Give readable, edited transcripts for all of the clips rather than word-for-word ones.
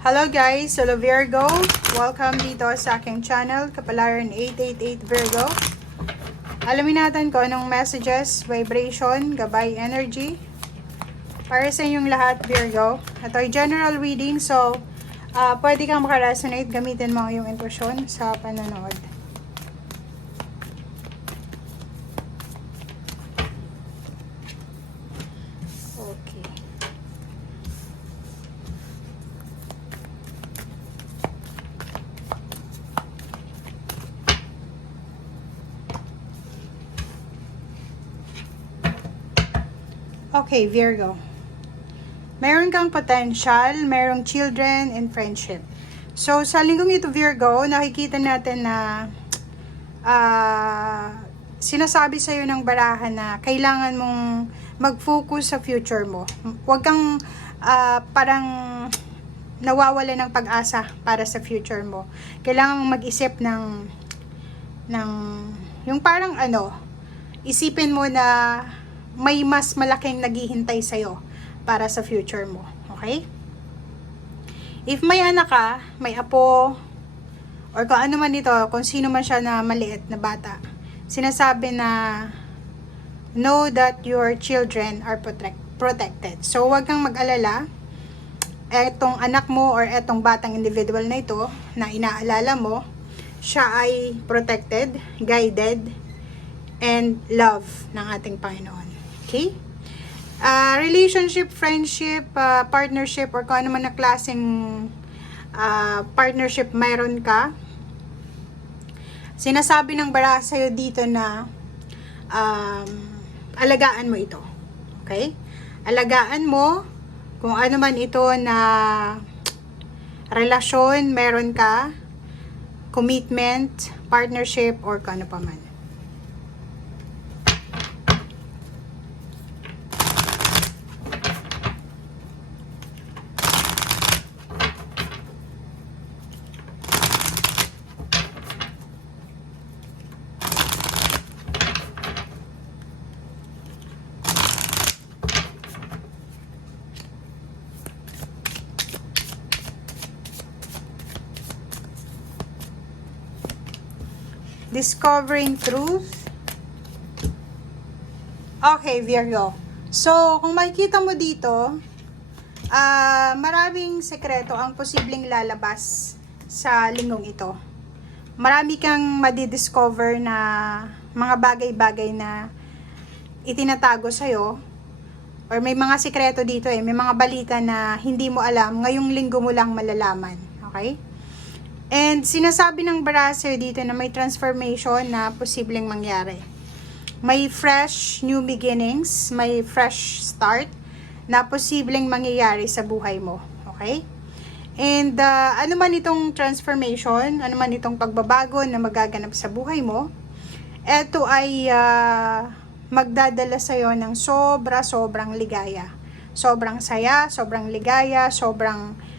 Hello guys, Solo Virgo. Welcome dito sa aking channel, Kapalaran 888 Virgo. Alamin natin kung anong messages, vibration, gabay energy para sa inyong lahat, Virgo. Ito ay general reading, so pwede kang makaresonate, gamitin mo yung intuition sa panonood. Okay. Okay, Virgo. Meron kang potential, merong children and friendship. So, sa linggong ito, Virgo, nakikita natin na sinasabi sa'yo ng barahan na kailangan mong mag-focus sa future mo. Huwag kang parang nawawala ng pag-asa para sa future mo. Kailangan mong mag-isip ng yung parang isipin mo na may mas malaking naghihintay sa'yo para sa future mo. Okay? If may anak ka, may apo, or kung ano man ito, kung sino man siya na maliit na bata, sinasabi na know that your children are protected. So, huwag kang mag-alala. Etong anak mo or etong batang individual na ito na inaalala mo, siya ay protected, guided, and love ng ating Panginoon. Okay? Relationship, friendship, partnership, or kung ano man na klaseng partnership mayroon ka, sinasabi ng baraha sa'yo dito na alagaan mo ito. Okay? Alagaan mo kung ano man ito na relasyon meron ka, commitment, partnership, or kung ano pa man. Discovering truth. Okay, Virgo. So, kung makikita mo dito, maraming sekreto ang posibleng lalabas sa linggong ito. Marami kang madidiscover na mga bagay-bagay na itinatago sa'yo, or may mga sekreto dito may mga balita na hindi mo alam, ngayong linggo mo lang malalaman. Okay? And sinasabi ng baraha sa'yo dito na may transformation na posibleng mangyari. May fresh new beginnings, may fresh start na posibleng mangyayari sa buhay mo. Okay? And ano man itong transformation, ano man itong pagbabago na magaganap sa buhay mo, ito ay magdadala sa'yo ng sobrang ligaya. Sobrang saya, sobrang ligaya, sobrang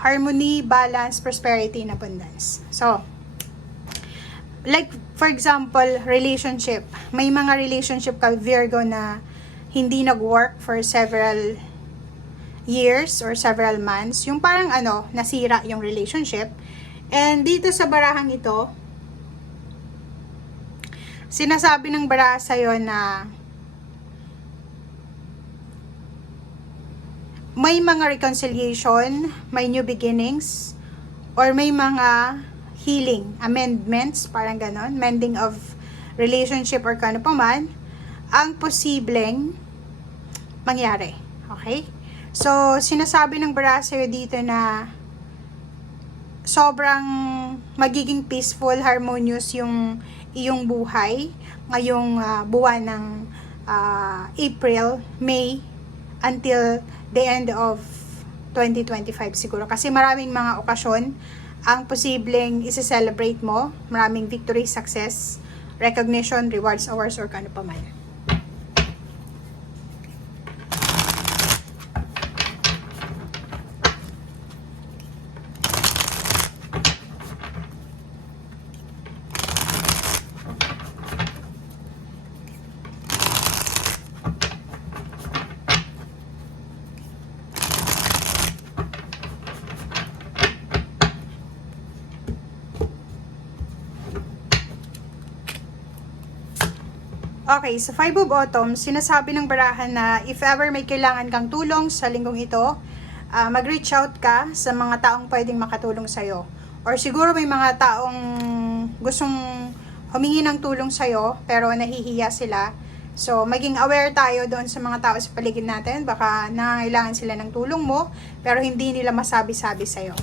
harmony, balance, prosperity, and abundance. So, like for example, relationship. May mga relationship ka, Virgo, na hindi nag-work for several years or several months. Yung parang nasira yung relationship. And dito sa barahang ito, sinasabi ng baraha sa'yo na may mga reconciliation, may new beginnings, or may mga healing, amendments, parang ganon, mending of relationship or kano pa man, ang posibleng mangyari. Okay? So, sinasabi ng baraha sa'yo dito na sobrang magiging peaceful, harmonious yung iyong buhay ngayong buwan ng April, May, until the end of 2025 siguro. Kasi maraming mga okasyon ang posibleng isi-celebrate mo. Maraming victory, success, recognition, rewards, awards, or kano pa man. Okay, sa Five of Autumn, sinasabi ng barahan na if ever may kailangan kang tulong sa linggong ito, mag-reach out ka sa mga taong pwedeng makatulong sa'yo. Or siguro may mga taong gustong humingi ng tulong sa'yo, pero nahihiya sila. So, maging aware tayo doon sa mga tao sa paligid natin. Baka nangangailangan sila ng tulong mo, pero hindi nila masabi-sabi sa'yo.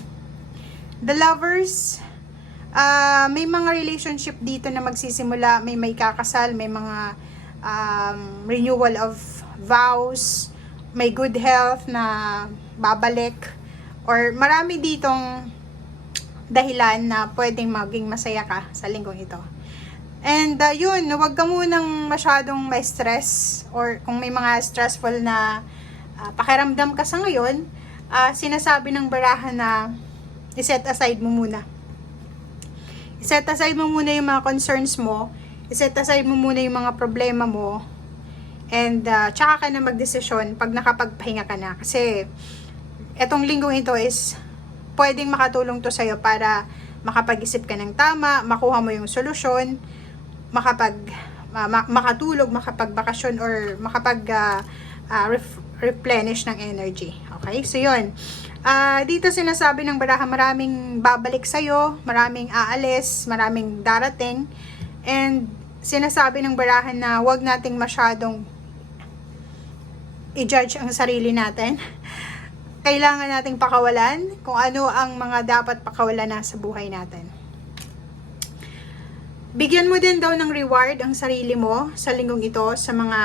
The Lovers, may mga relationship dito na magsisimula, may kakasal, may mga renewal of vows, may good health na babalik, or marami ditong dahilan na pwedeng maging masaya ka sa linggong ito. And yun, huwag ka munang masyadong may stress, or kung may mga stressful na pakiramdam ka sa ngayon, sinasabi ng barahan na i-set aside mo muna. I-set aside mo muna yung mga concerns mo, i-set aside mo muna yung mga problema mo, and tsaka ka na magdesisyon pag nakapagpahinga ka na. Kasi etong linggong ito is pwedeng makatulong to sa'yo para makapag-isip ka ng tama, makuha mo yung solusyon, makatulog, makapagbakasyon, or replenish ng energy. Okay? So yun. Dito sinasabi ng baraha, maraming babalik sa'yo, maraming aalis, maraming darating, and sinasabi ng barahan na huwag nating masyadong i-judge ang sarili natin. Kailangan nating pakawalan kung ano ang mga dapat pakawalan na sa buhay natin. Bigyan mo din daw ng reward ang sarili mo sa linggong ito sa mga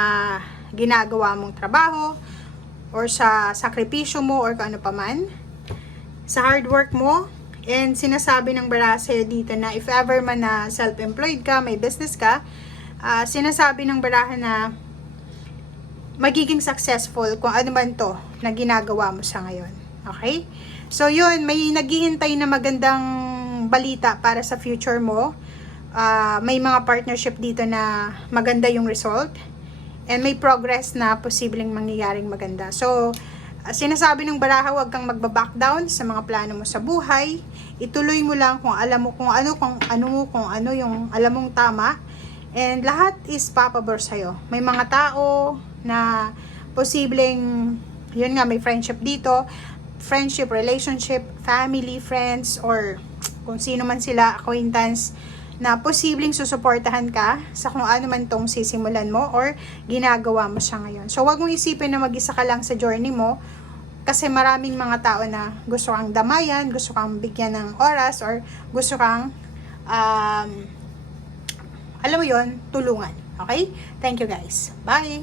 ginagawa mong trabaho, or sa sakripisyo mo, or kung ano paman, sa hard work mo. And sinasabi ng baraha sa'yo dito na if ever man na self-employed ka, may business ka, sinasabi ng baraha na magiging successful kung ano man to na ginagawa mo sa ngayon. Okay? So yun, may naghihintay na magandang balita para sa future mo. May mga partnership dito na maganda yung result, and may progress na posibleng mangyayaring maganda. So, sinasabi ng baraha, huwag kang magba-back down sa mga plano mo sa buhay. Ituloy mo lang kung alam mo kung ano yung alam mong tama, and lahat is papabor sa'yo. May mga tao na posibleng, yun nga, may friendship dito, friendship, relationship, family, friends, or kung sino man sila, acquaintance, na posibleng susuportahan ka sa kung ano man tong sisimulan mo or ginagawa mo siya ngayon. So, wag mong isipin na mag-isa ka lang sa journey mo, kasi maraming mga tao na gusto kang damayan, gusto kang bigyan ng oras, or gusto kang, alam mo yon, tulungan. Okay? Thank you guys. Bye!